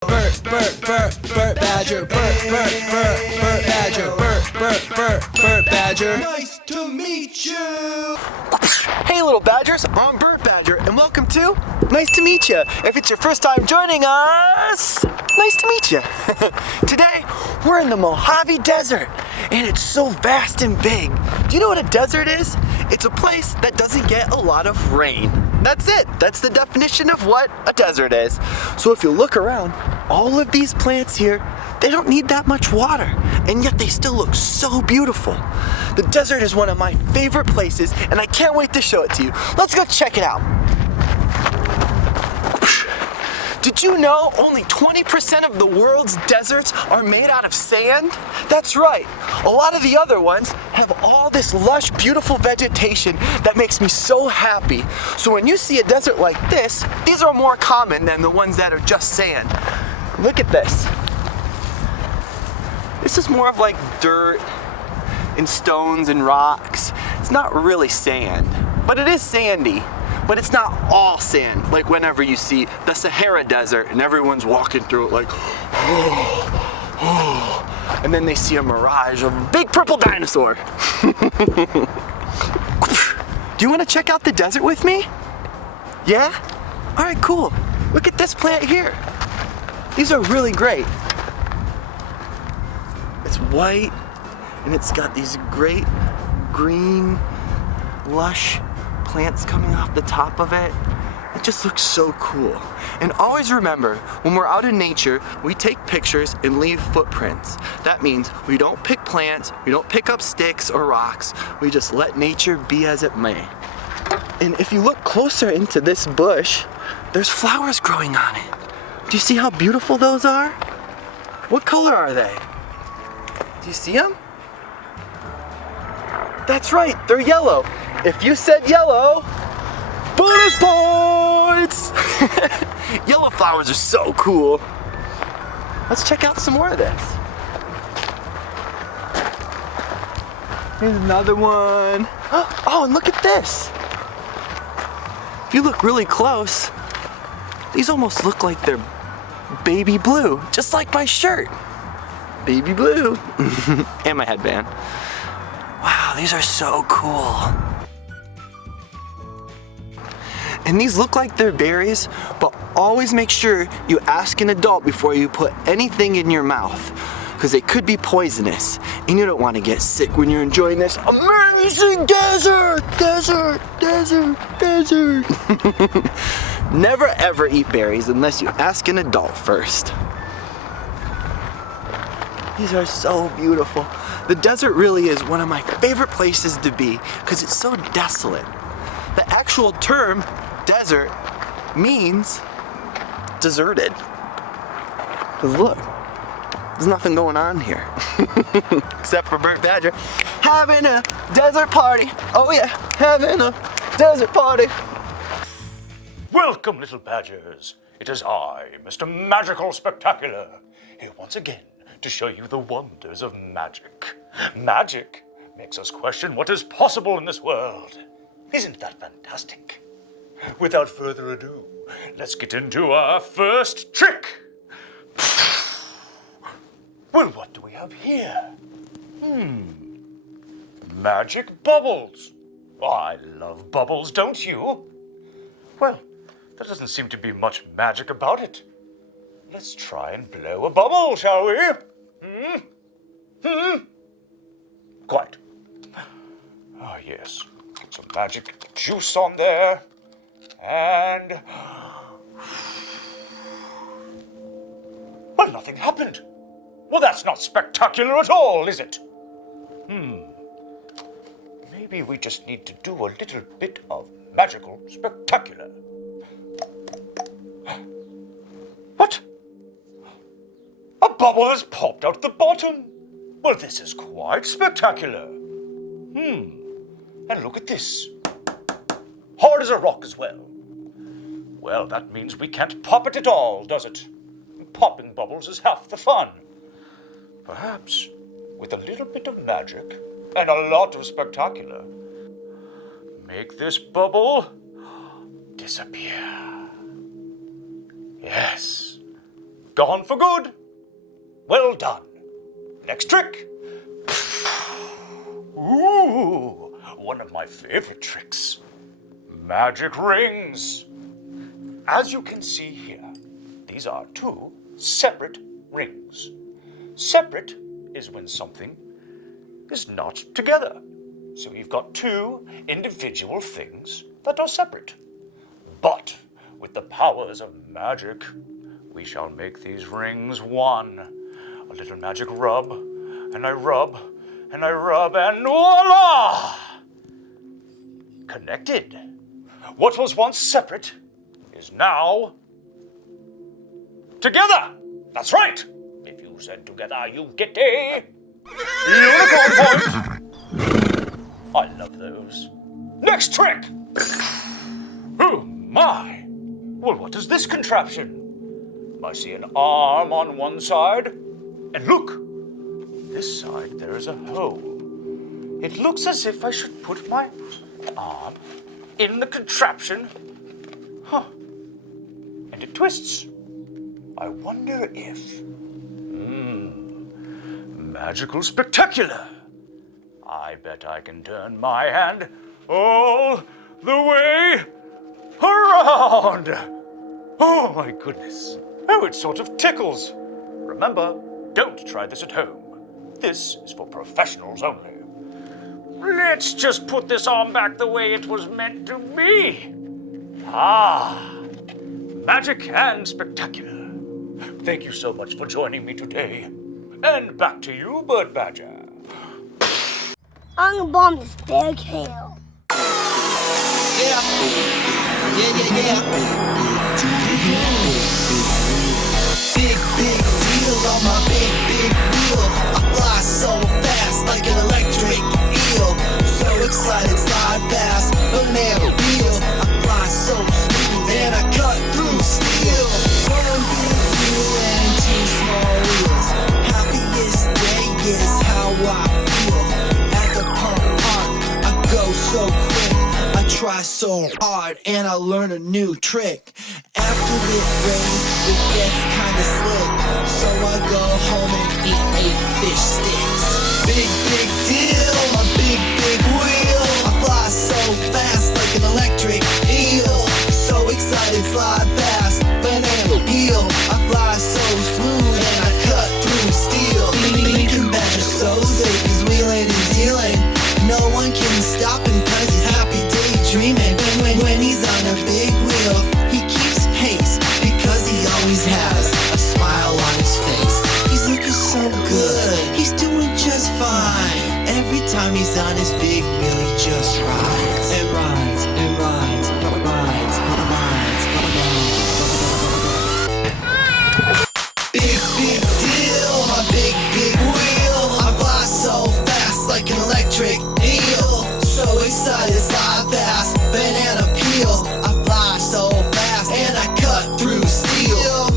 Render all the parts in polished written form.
Bert Badger, Bert Badger, Bert Badger. Nice to meet you. Hey little Badgers, I'm Bert Badger and welcome to Nice to Meet You. If it's your first time joining us, nice to meet you. Today, we're in the Mojave Desert and it's so vast and big. Do you know what a desert is? It's a place that doesn't get a lot of rain. That's it. That's the definition of what a desert is. So if you look around, all of these plants here, they don't need that much water, and yet they still look so beautiful. The desert is one of my favorite places, and I can't wait to show it to you. Let's go check it out. Did you know only 20% of the world's deserts are made out of sand? That's right. A lot of the other ones have all this lush, beautiful vegetation that makes me so happy. So when you see a desert like this, these are more common than the ones that are just sand. Look at this. This is more of like dirt and stones and rocks. It's not really sand, but it is sandy. But it's not all sand, like whenever you see the Sahara Desert and everyone's walking through it like, and then they see a mirage of a big purple dinosaur. Do you want to check out the desert with me? Yeah? All right, cool. Look at this plant here. These are really great. It's white and it's got these great green, lush plants coming off the top of it. It just looks so cool. And always remember, when we're out in nature, we take pictures and leave footprints. That means we don't pick plants, we don't pick up sticks or rocks, we just let nature be as it may. And if you look closer into this bush, there's flowers growing on it. Do you see how beautiful those are? What color are they? Do you see them? That's right, they're yellow. If you said yellow, bonus points! Yellow flowers are so cool. Let's check out some more of this. Here's another one. Oh, and look at this. If you look really close, these almost look like they're baby blue, just like my shirt. Baby blue. And my headband. Wow, these are so cool. And these look like they're berries, but always make sure you ask an adult before you put anything in your mouth, because they could be poisonous, and you don't want to get sick when you're enjoying this amazing desert. Never ever eat berries unless you ask an adult first. These are so beautiful. The desert really is one of my favorite places to be because it's so desolate. The actual term desert means deserted. Because look, there's nothing going on here. Except for Bert Badger having a desert party. Oh yeah, having a desert party. Welcome, little Badgers. It is I, Mr. Magical Spectacular, here once again to show you the wonders of magic. Magic makes us question what is possible in this world. Isn't that fantastic? Without further ado, let's get into our first trick. Well, what do we have here? Magic bubbles. I love bubbles, don't you? Well, there doesn't seem to be much magic about it. Let's try and blow a bubble, shall we? Quite. Ah, yes. Some magic juice on there. And... well, nothing happened. Well, that's not spectacular at all, is it? Maybe we just need to do a little bit of magical spectacular. What? A bubble has popped out the bottom. Well, this is quite spectacular. And look at this. Hard as a rock as well. Well, that means we can't pop it at all, does it? Popping bubbles is half the fun. Perhaps, with a little bit of magic and a lot of spectacular, make this bubble disappear. Yes, Gone for good. Well done. Next trick. Ooh, one of my favorite tricks. Magic rings. As you can see here, these are two separate rings. Separate is when something is not together. So you've got two individual things that are separate. But with the powers of magic, we shall make these rings one. A little magic rub, and I rub, and I rub, and voila! Connected. What was once separate is now together. That's right. If you said together, you get a unicorn point. I love those. Next trick. Oh my. Well, what is this contraption? I see an arm on one side, and look, this side there is a hole. It looks as if I should put my arm in the contraption. Huh. And it twists. I wonder if... magical spectacular. I bet I can turn my hand all the way around. Oh my goodness. Oh, it sort of tickles. Remember, don't try this at home. This is for professionals only. Let's just put this arm back the way it was meant to be. Ah, magic and spectacular. Thank you so much for joining me today. And back to you, Bert Badger. I'm gonna bomb this big hill. Yeah. Big deal on my big wheel. I fly so fast like an electric eel. So excited, slide past banana wheel. I fly so smooth and I cut through steel. One big wheel and two small wheels. Happiest day is how I feel. At the park, I go so quick. I try so hard and I learn a new trick. After it rains, it gets kinda slick. So I go home and eat 8 fish sticks. Big deal, my big wheel. I fly so fast like an electric eel. So excited, slide past banana peel. I fly so smooth and I cut through steel. Lincoln Badger so safe, he's wheeling and dealing. No one can stop him 'cause he's happy daydreaming. When he's on a big wheel, he keeps pace because he always has a smile on his face. He's looking so good, he's doing just fine. Every time he's on his big wheel, he just rides and rides and rides and rides and rides and rides. Big deal, my big wheel. I fly so fast like an electric eel. So excited, slide past banana peel. I fly so fast and I cut through steel.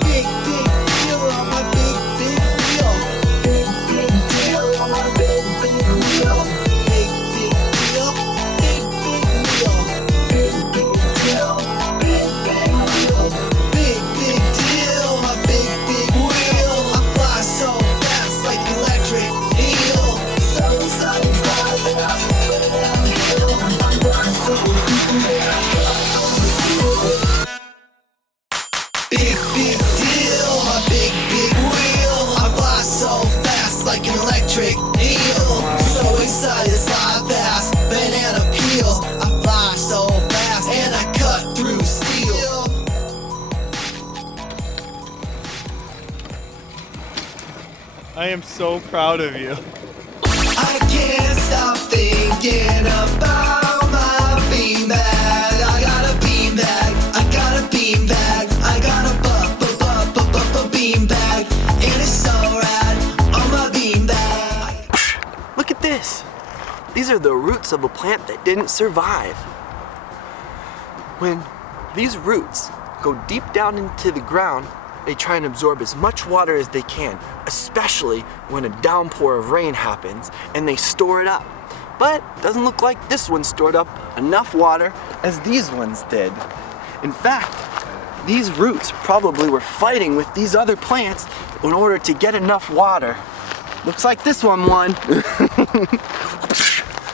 Big deal on my big wheel. Big deal on my big wheel. Big deal, big wheel. Big deal, big wheel. Big deal, my big wheel. I fly so fast like an electric eel. So excited, slide past banana peel. I fly so Big deal, my big wheel. I fly so fast like an electric eel. So excited, slide past banana peel. I fly so fast and I cut through steel. I am so proud of you. I can't stop thinking about my beanbag. I got a beanbag. I got a beanbag. I got a beanbag. It is so rad on my beanbag. Look at this. These are the roots of a plant that didn't survive. When these roots go deep down into the ground, they try and absorb as much water as they can, especially when a downpour of rain happens, and they store it up. But doesn't look like this one stored up enough water as these ones did. In fact, these roots probably were fighting with these other plants in order to get enough water. Looks like this one won.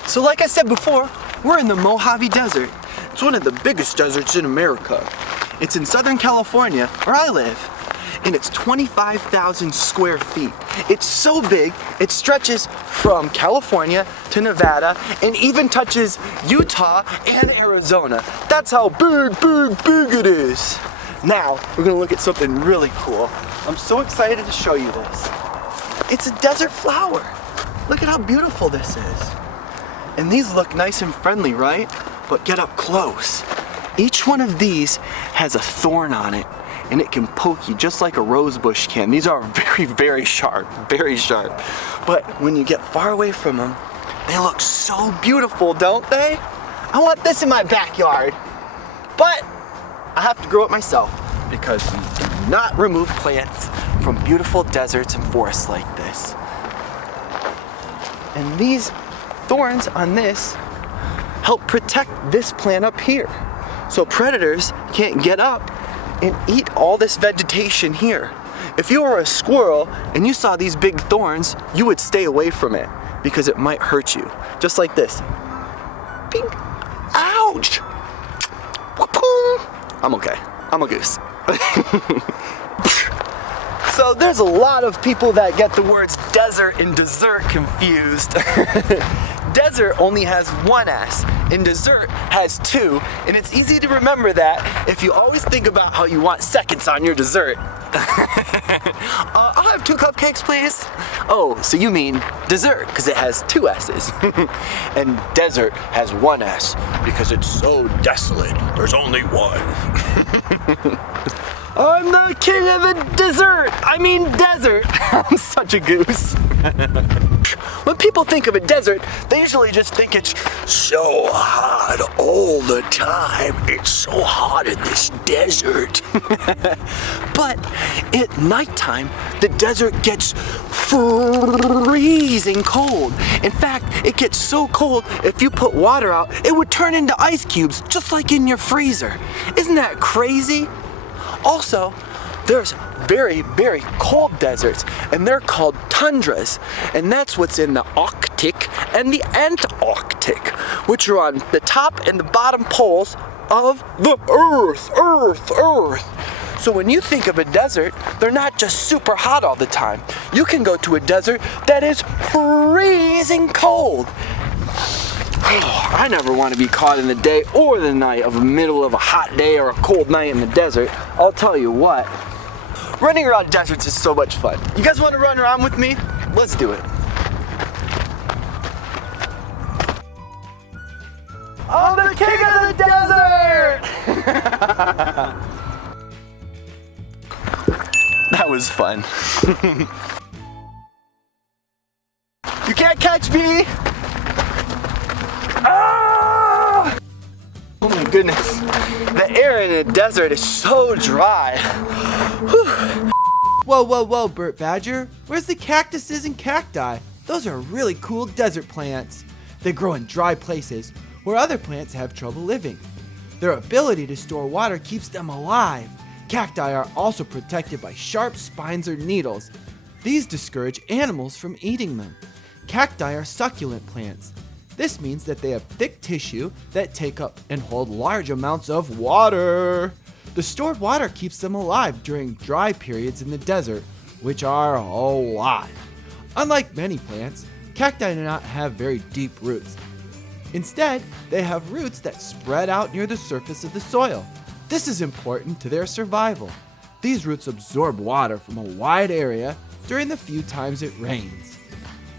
So like I said before, we're in the Mojave Desert. It's one of the biggest deserts in America. It's in Southern California, where I live, and it's 25,000 square feet. It's so big, it stretches from California to Nevada and even touches Utah and Arizona. That's how big it is. Now, we're gonna look at something really cool. I'm so excited to show you this. It's a desert flower. Look at how beautiful this is. And these look nice and friendly, right? But get up close. Each one of these has a thorn on it, and it can poke you just like a rose bush can. These are very sharp, very sharp. But when you get far away from them, they look so beautiful, don't they? I want this in my backyard. But I have to grow it myself because we do not remove plants from beautiful deserts and forests like this. And these thorns on this help protect this plant up here. So predators can't get up and eat all this vegetation here. If you were a squirrel and you saw these big thorns, you would stay away from it because it might hurt you. Just like this. Bing. Ouch! I'm okay. I'm a goose. So there's a lot of people that get the words desert and dessert confused. Desert only has one S, and dessert has two, and it's easy to remember that if you always think about how you want seconds on your dessert. I'll have 2 cupcakes, please. Oh, so you mean dessert, because it has 2 S's. And desert has 1 S, because it's so desolate. There's only one. I'm the king of the desert. I'm such a goose. When people think of a desert, they usually just think it's so hot all the time. It's so hot in this desert. But at nighttime, the desert gets freezing cold. In fact, it gets so cold, if you put water out, it would turn into ice cubes, just like in your freezer. Isn't that crazy? Also, there's very cold deserts, and they're called tundras, and that's what's in the Arctic and the Antarctic, which are on the top and the bottom poles of the Earth. So when you think of a desert, they're not just super hot all the time. You can go to a desert that is freezing cold. I never want to be caught in the day or the night of the middle of a hot day or a cold night in the desert. I'll tell you what, running around deserts is so much fun. You guys want to run around with me? Let's do it. I'm the king of the desert! That was fun. You can't catch me! Ah! Oh my goodness. The air in the desert is so dry. Whew. Whoa, Bert Badger. Where's the cactuses and cacti? Those are really cool desert plants. They grow in dry places where other plants have trouble living. Their ability to store water keeps them alive. Cacti are also protected by sharp spines or needles. These discourage animals from eating them. Cacti are succulent plants. This means that they have thick tissue that take up and hold large amounts of water. The stored water keeps them alive during dry periods in the desert, which are a lot. Unlike many plants, cacti do not have very deep roots. Instead, they have roots that spread out near the surface of the soil. This is important to their survival. These roots absorb water from a wide area during the few times it rains.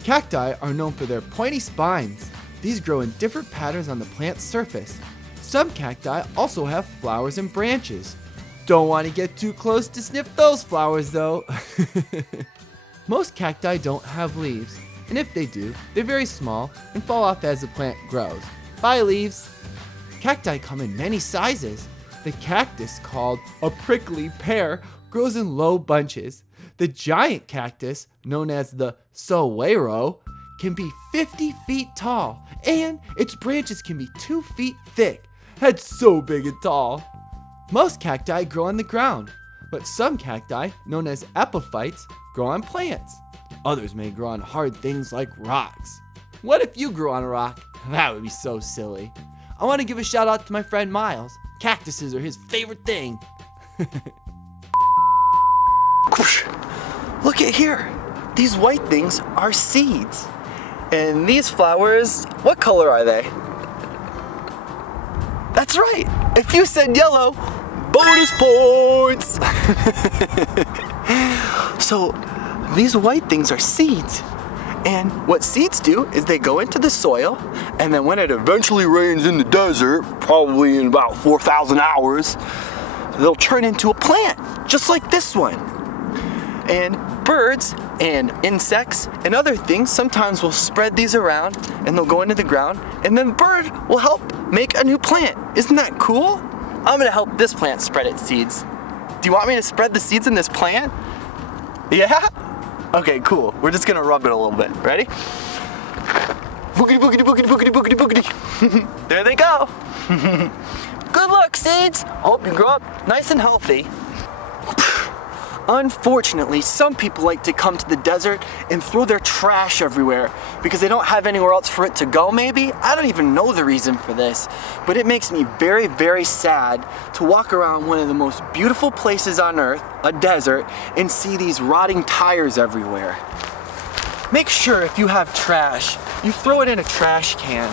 Cacti are known for their pointy spines. These grow in different patterns on the plant's surface. Some cacti also have flowers and branches. Don't want to get too close to sniff those flowers though. Most cacti don't have leaves, and if they do, they're very small and fall off as the plant grows. Bye leaves! Cacti come in many sizes. The cactus, called a prickly pear, grows in low bunches. The giant cactus, known as the saguaro, can be 50 feet tall, and its branches can be 2 feet thick. That's so big and tall. Most cacti grow on the ground, but some cacti, known as epiphytes, grow on plants. Others may grow on hard things like rocks. What if you grew on a rock? That would be so silly. I want to give a shout out to my friend Miles. Cactuses are his favorite thing. Look at here. These white things are seeds. And these flowers, what color are they? That's right. If you said yellow, bonus points. So these white things are seeds. And what seeds do is they go into the soil, and then when it eventually rains in the desert, probably in about 4,000 hours, they'll turn into a plant, just like this one. And birds and insects and other things sometimes will spread these around, and they'll go into the ground, and then the bird will help make a new plant. Isn't that cool? I'm gonna help this plant spread its seeds. Do you want me to spread the seeds in this plant? Yeah? Okay, cool. We're just gonna rub it a little bit. Ready? Boogity, boogity, boogity, boogity, boogity, boogity. There they go. Good luck, seeds. I hope you grow up nice and healthy. Unfortunately, some people like to come to the desert and throw their trash everywhere because they don't have anywhere else for it to go, maybe? I don't even know the reason for this, but it makes me very, very sad to walk around one of the most beautiful places on earth, a desert, and see these rotting tires everywhere. Make sure if you have trash, you throw it in a trash can.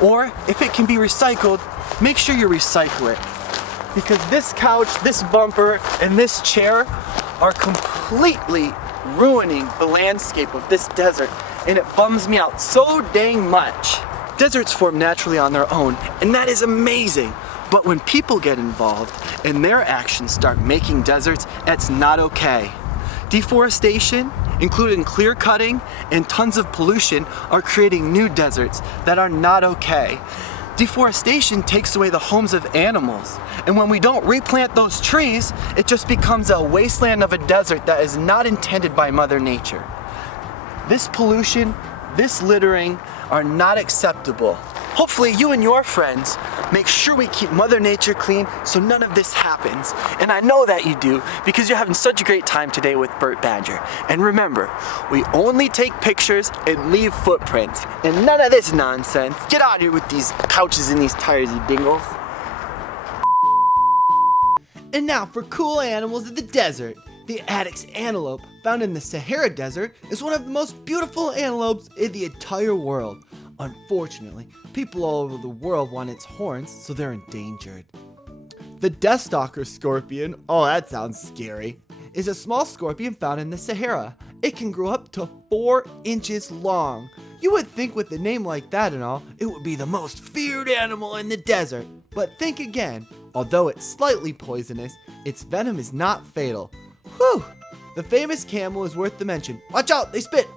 Or if it can be recycled, make sure you recycle it. Because this couch, this bumper, and this chair are completely ruining the landscape of this desert, and it bums me out so dang much. Deserts form naturally on their own, and that is amazing. But when people get involved and their actions start making deserts, that's not okay. Deforestation, including clear cutting and tons of pollution, are creating new deserts that are not okay. Deforestation takes away the homes of animals, and when we don't replant those trees, it just becomes a wasteland of a desert that is not intended by Mother Nature. This pollution, this littering are not acceptable. Hopefully you and your friends make sure we keep Mother Nature clean so none of this happens. And I know that you do because you're having such a great time today with Bert Badger. And remember, we only take pictures and leave footprints. And none of this nonsense. Get out of here with these couches and these tires, you dingles. And now for cool animals of the desert. The Addicks antelope, found in the Sahara Desert, is one of the most beautiful antelopes in the entire world. Unfortunately, people all over the world want its horns, so they're endangered. The deathstalker scorpion, oh that sounds scary, is a small scorpion found in the Sahara. It can grow up to 4 inches long. You would think with a name like that and all, it would be the most feared animal in the desert. But think again, although it's slightly poisonous, its venom is not fatal. Whew! The famous camel is worth the mention. Watch out, they spit!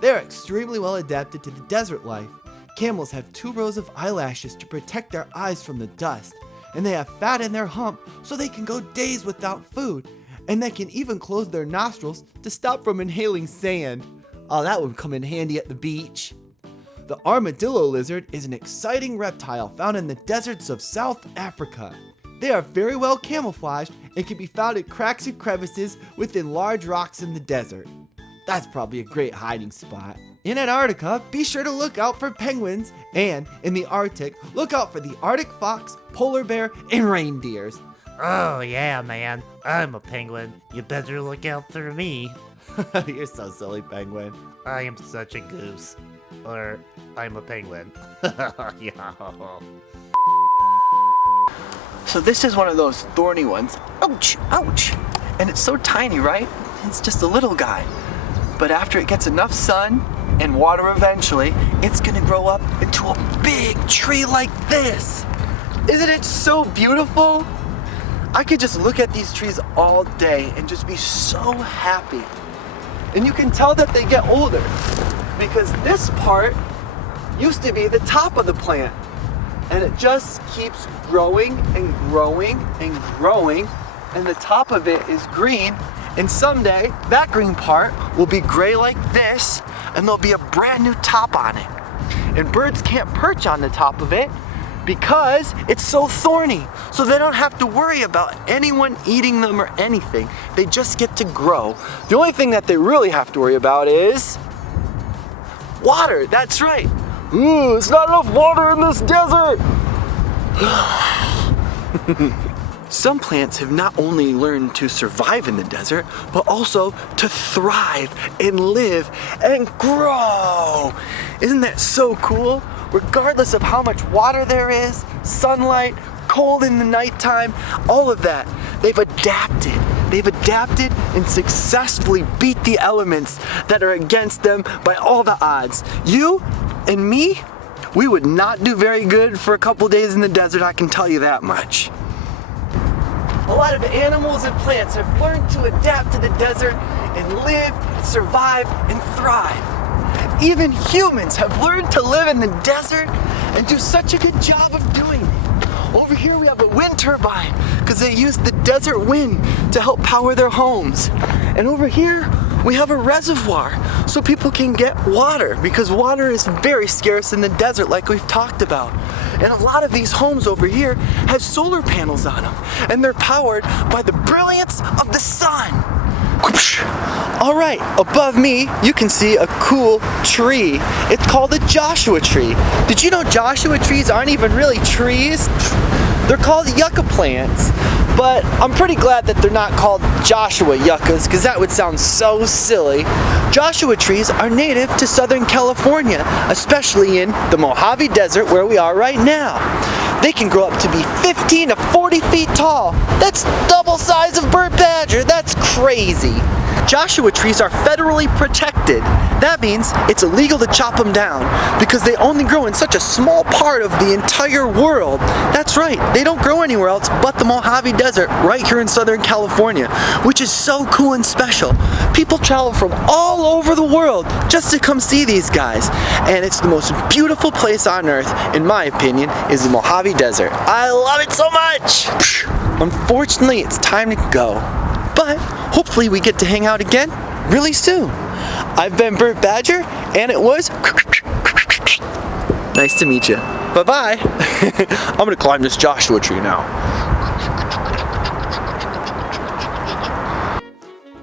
They're extremely well adapted to the desert life. Camels have 2 rows of eyelashes to protect their eyes from the dust, and they have fat in their hump so they can go days without food, and they can even close their nostrils to stop from inhaling sand. Oh, that would come in handy at the beach. The armadillo lizard is an exciting reptile found in the deserts of South Africa. They are very well camouflaged and can be found in cracks and crevices within large rocks in the desert. That's probably a great hiding spot. In Antarctica, be sure to look out for penguins, and in the Arctic, look out for the Arctic fox, polar bear, and reindeers. Oh yeah, man. I'm a penguin. You better look out for me. You're so silly, penguin. I am such a goose. Or, I'm a penguin. Yeah. So this is one of those thorny ones. Ouch, ouch. And it's so tiny, right? It's just a little guy. But after it gets enough sun and water eventually, it's gonna grow up into a big tree like this. Isn't it so beautiful? I could just look at these trees all day and just be so happy. And you can tell that they get older because this part used to be the top of the plant. And it just keeps growing and growing and growing, and the top of it is green, and someday that green part will be gray like this, and there'll be a brand new top on it. And birds can't perch on the top of it because it's so thorny. So they don't have to worry about anyone eating them or anything. They just get to grow. The only thing that they really have to worry about is water. That's right. Ooh, it's not enough water in this desert. Some plants have not only learned to survive in the desert, but also to thrive and live and grow. Isn't that so cool? Regardless of how much water there is, sunlight, cold in the nighttime, all of that, they've adapted. They've adapted and successfully beat the elements that are against them by all the odds. You and me, we would not do very good for a couple days in the desert, I can tell you that much. A lot of animals and plants have learned to adapt to the desert and live, survive, and thrive. Even humans have learned to live in the desert and do such a good job of doing it. Over here we have a wind turbine because they use the desert wind to help power their homes. And over here we have a reservoir so people can get water because water is very scarce in the desert like we've talked about. And a lot of these homes over here have solar panels on them and they're powered by the brilliance of the sun. All right, above me you can see a cool tree. It's called a Joshua tree. Did you know Joshua trees aren't even really trees? They're called yucca plants, but I'm pretty glad that they're not called Joshua yuccas because that would sound so silly. Joshua trees are native to Southern California, especially in the Mojave Desert where we are right now. They can grow up to be 15 to 40 feet tall. That's double size of Bert Badger. That's crazy. Joshua trees are federally protected. That means it's illegal to chop them down because they only grow in such a small part of the entire world. That's right, they don't grow anywhere else but the Mojave Desert right here in Southern California, which is so cool and special. People travel from all over the world just to come see these guys. And it's the most beautiful place on earth, in my opinion, is the Mojave Desert. I love it so much! Unfortunately, it's time to go. But hopefully we get to hang out again really soon. I've been Bert Badger, and it was nice to meet you. Bye-bye. I'm gonna climb this Joshua tree now.